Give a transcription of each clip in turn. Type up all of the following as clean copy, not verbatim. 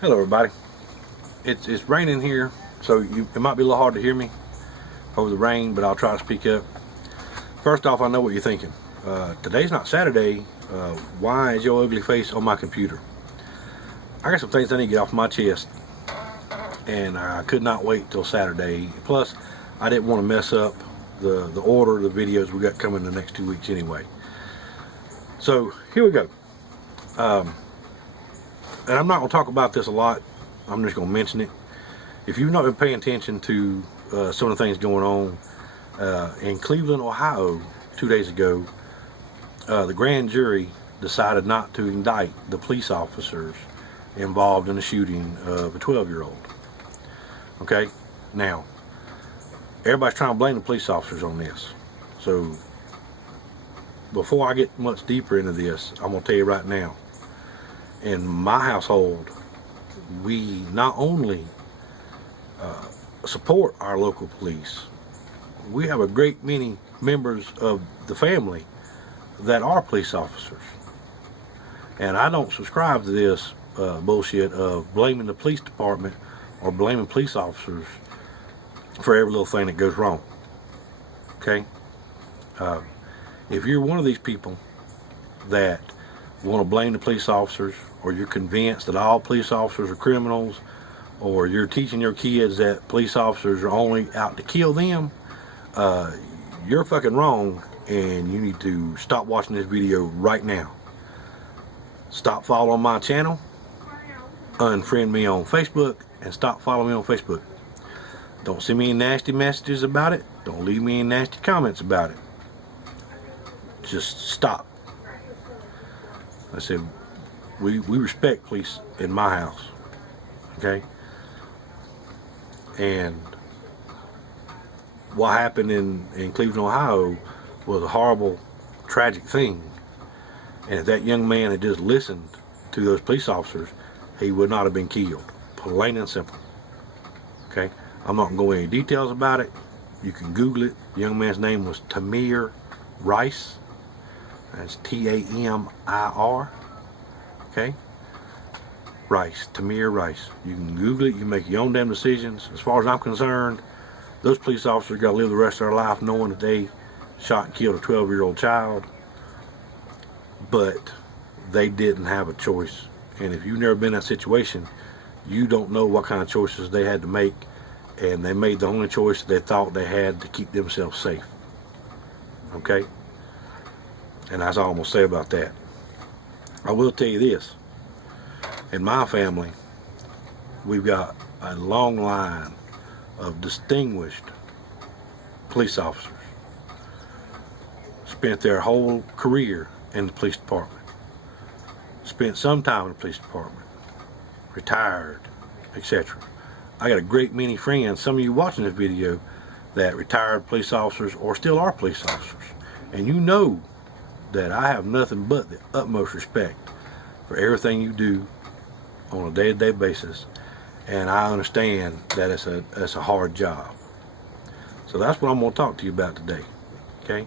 Hello everybody. It's raining here, so it might be a little hard to hear me over the rain, but I'll try to speak up. First off, I know what you're thinking. Today's not Saturday. Why is your ugly face on my computer? I got some things I need to get off my chest, and I could not wait till Saturday. Plus, I didn't want to mess up the order of the videos we got coming the next 2 weeks anyway. So here we go. And I'm not going to talk about this a lot. I'm just going to mention it. If you've not been paying attention to some of the things going on in Cleveland, Ohio, 2 days ago, the grand jury decided not to indict the police officers involved in the shooting of a 12-year-old. Okay? Now, everybody's trying to blame the police officers on this. So, before I get much deeper into this, I'm going to tell you right now, in my household, we not only support our local police, we have a great many members of the family that are police officers. And I don't subscribe to this bullshit of blaming the police department or blaming police officers for every little thing that goes wrong. Okay? If you're one of these people that want to blame the police officers, or you're convinced that all police officers are criminals, or you're teaching your kids that police officers are only out to kill them, you're fucking wrong, and you need to stop watching this video right now. Stop following my channel, unfriend me on Facebook, and stop following me on Facebook. Don't send me any nasty messages about it. Don't leave me any nasty comments about it. Just stop. I said, we respect police in my house, okay? And what happened in Cleveland, Ohio was a horrible, tragic thing. And if that young man had just listened to those police officers, he would not have been killed. Plain and simple, okay? I'm not going to go into any details about it. You can Google it. The young man's name was Tamir Rice. That's T-A-M-I-R. Okay? Rice. Tamir Rice. You can Google it. You make your own damn decisions. As far as I'm concerned, those police officers got to live the rest of their life knowing that they shot and killed a 12-year-old child. But they didn't have a choice. And if you've never been in that situation, you don't know what kind of choices they had to make. And they made the only choice they thought they had to keep themselves safe. Okay? And that's all I'm going to say about that. I will tell you this. In my family, we've got a long line of distinguished police officers. Spent their whole career in the police department. Spent some time in the police department. Retired, etc. I got a great many friends, some of you watching this video, that retired police officers or still are police officers. And you know that I have nothing but the utmost respect for everything you do on a day-to-day basis, and I understand that it's a hard job. So that's what I'm going to talk to you about today. Okay?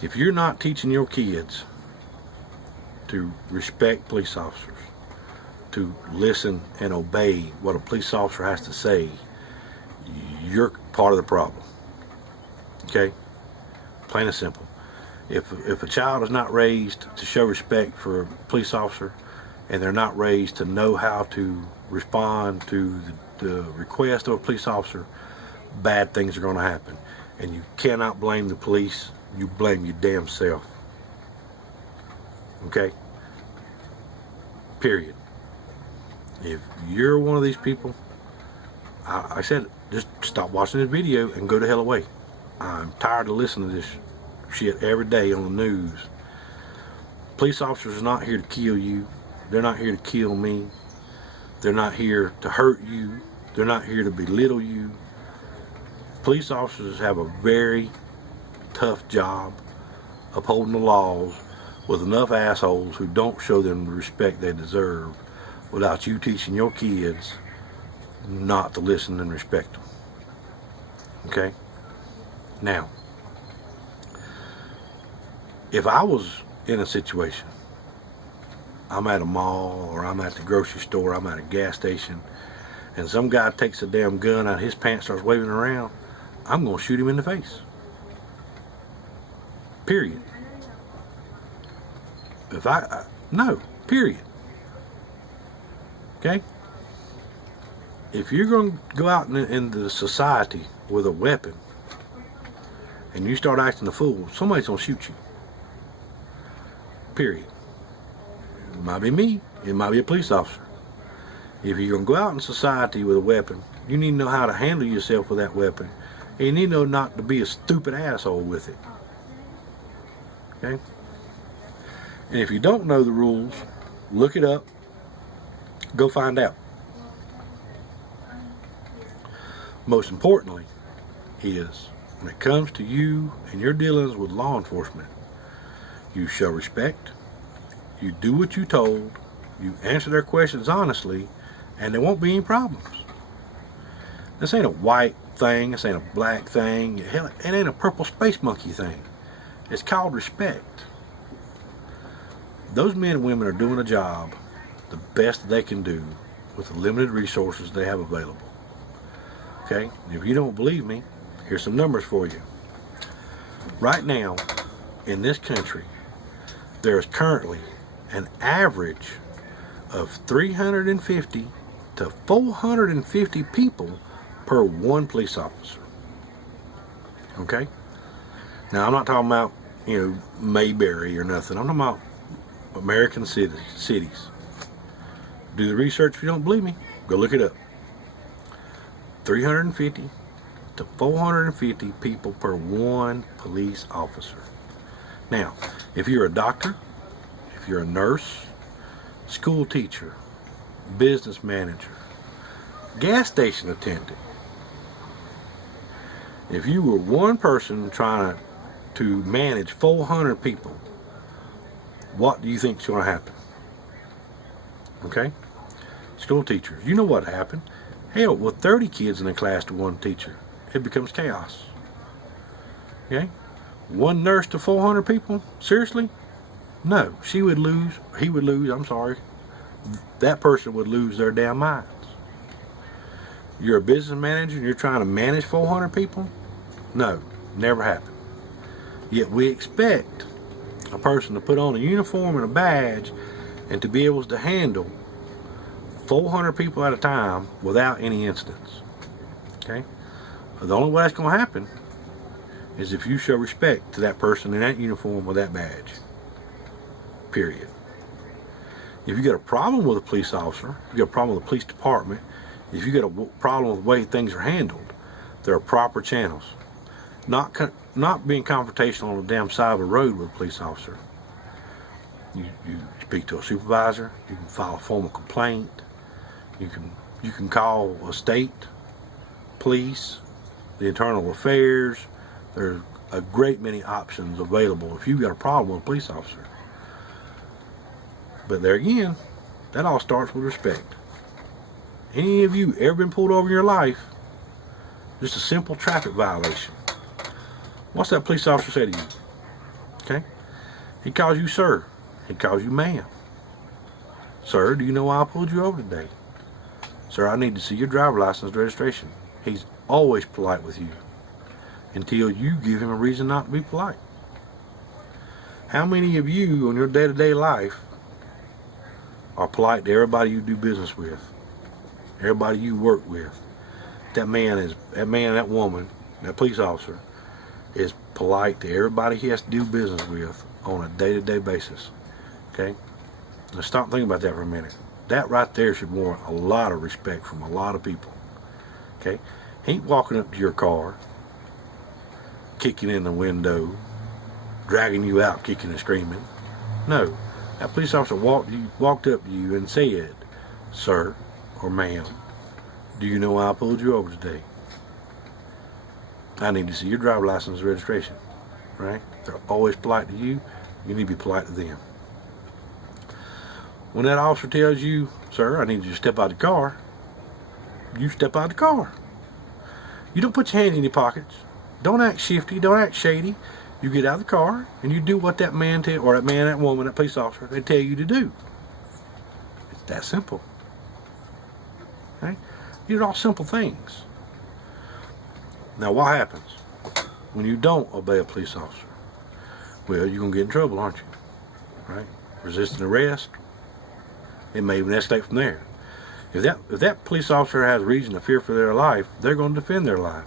If you're not teaching your kids to respect police officers, to listen and obey what a police officer has to say, you're part of the problem. Okay? Plain and simple. If a child is not raised to show respect for a police officer, and they're not raised to know how to respond to the request of a police officer, bad things are going to happen. And you cannot blame the police. You blame your damn self. Okay? Period. If you're one of these people, I said, just stop watching this video and go the hell away. I'm tired of listening to this shit every day on the news. Police officers are not here to kill you. They're not here to kill me. They're not here to hurt you. They're not here to belittle you. Police officers have a very tough job upholding the laws with enough assholes who don't show them the respect they deserve without you teaching your kids not to listen and respect them. Okay? Now, if I was in a situation, I'm at a mall, or I'm at the grocery store, I'm at a gas station, and some guy takes a damn gun out of his pants, starts waving around, I'm going to shoot him in the face. Period. No, period. Okay? If you're going to go out into society with a weapon and you start acting a fool, somebody's going to shoot you. Period. It might be me. It might be a police officer. If you're going to go out in society with a weapon, you need to know how to handle yourself with that weapon. And you need to know not to be a stupid asshole with it. Okay? And if you don't know the rules, look it up. Go find out. Most importantly is, when it comes to you and your dealings with law enforcement, you show respect, you do what you're told, you answer their questions honestly, and there won't be any problems. This ain't a white thing, this ain't a black thing, hell, it ain't a purple space monkey thing. It's called respect. Those men and women are doing a job the best they can do with the limited resources they have available. Okay? If you don't believe me, here's some numbers for you. Right now, in this country, there is currently an average of 350 to 450 people per one police officer. Okay? Now, I'm not talking about, Mayberry or nothing. I'm talking about American cities. Do the research if you don't believe me. Go look it up. 350 to 450 people per one police officer. Now, if you're a doctor, if you're a nurse, school teacher, business manager, gas station attendant, if you were one person trying to manage 400 people, what do you think is going to happen? Okay? School teachers, you know what happened. Hell, with 30 kids in a class to one teacher, it becomes chaos. Okay? One nurse to 400 people? Seriously? No. He would lose, that person would lose their damn minds. You're a business manager and you're trying to manage 400 people? No. Never happened. Yet we expect a person to put on a uniform and a badge and to be able to handle 400 people at a time without any incidents. Okay? The only way that's going to happen is if you show respect to that person in that uniform with that badge. Period. If you got a problem with a police officer, if you got a problem with the police department, if you got a problem with the way things are handled, there are proper channels. Not being confrontational on the damn side of a road with a police officer. You speak to a supervisor. You can file a formal complaint. You can call a state police, the internal affairs. There's a great many options available if you've got a problem with a police officer. But there again, that all starts with respect. Any of you ever been pulled over in your life? Just a simple traffic violation. What's that police officer say to you? Okay? He calls you sir. He calls you ma'am. Sir, do you know why I pulled you over today? Sir, I need to see your driver's license registration. He's always polite with you until you give him a reason not to be polite. How many of you on your day-to-day life are polite to everybody you do business with? Everybody you work with? That woman, that police officer is polite to everybody he has to do business with on a day-to-day basis. Okay? Now stop thinking about that for a minute. That right there should warrant a lot of respect from a lot of people. Okay? He ain't walking up to your car, kicking in the window, dragging you out, kicking and screaming. No. That police officer walked up to you and said, sir or ma'am, do you know why I pulled you over today? I need to see your driver's license and registration. Right? They're always polite to you. You need to be polite to them. When that officer tells you, sir, I need you to step out of the car, you step out of the car. You don't put your hands in your pockets. Don't act shifty. Don't act shady. You get out of the car and you do what that man, that woman, that police officer, they tell you to do. that simple. Okay? These are all simple things. Now, what happens when you don't obey a police officer? Well, you're going to get in trouble, aren't you? Right? Resisting arrest. It may even escalate from there. If that police officer has reason to fear for their life, they're going to defend their life.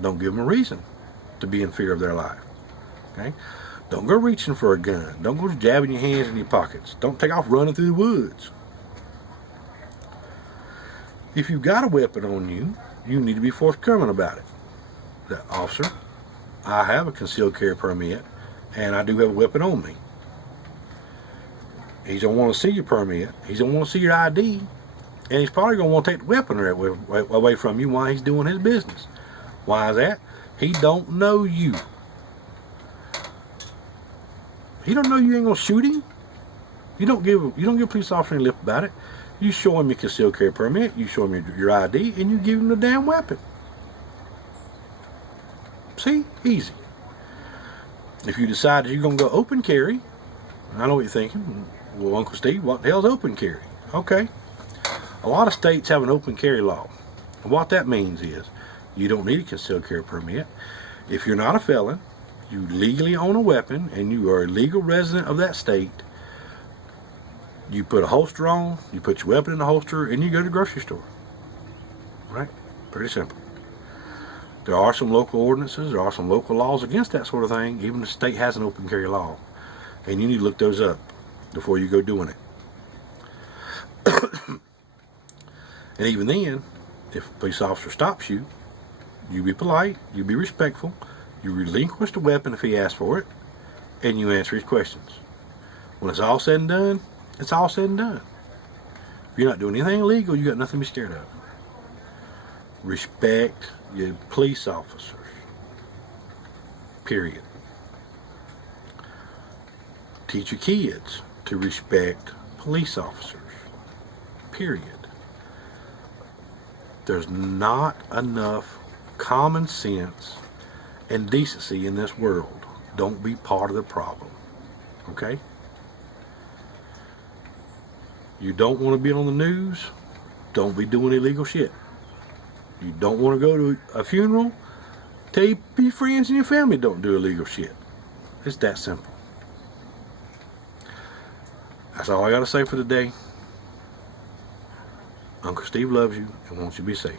Don't give them a reason to be in fear of their life. Okay? Don't go reaching for a gun. Don't go jabbing your hands in your pockets. Don't take off running through the woods. If you've got a weapon on you, you need to be forthcoming about it. That officer, I have a concealed carry permit, and I do have a weapon on me. He's going to want to see your permit. He's going to want to see your ID. And he's probably going to want to take the weapon away from you while he's doing his business. Why is that? He don't know you. He don't know you ain't going to shoot him. You don't give a police officer any lip about it. You show him your concealed carry permit. You show him your ID, and you give him the damn weapon. See? Easy. If you decide that you're going to go open carry, I know what you're thinking. Well, Uncle Steve, what the hell's open carry? Okay. A lot of states have an open carry law. And what that means is you don't need a concealed carry permit. If you're not a felon, you legally own a weapon, and you are a legal resident of that state, you put a holster on, you put your weapon in the holster, and you go to the grocery store. Right? Pretty simple. There are some local ordinances, there are some local laws against that sort of thing. Even the state has an open carry law. And you need to look those up before you go doing it. And even then, if a police officer stops you, you be polite, you be respectful, you relinquish the weapon if he asks for it, and you answer his questions. When it's all said and done, it's all said and done. If you're not doing anything illegal, you got nothing to be scared of. Respect your police officers. Period. Teach your kids to respect police officers. Period. There's not enough common sense and decency in this world. Don't be part of the problem. Okay? You don't want to be on the news? Don't be doing illegal shit. You don't want to go to a funeral? Tell your friends and your family don't do illegal shit. It's that simple. That's all I got to say for today. Uncle Steve loves you and wants you to be safe.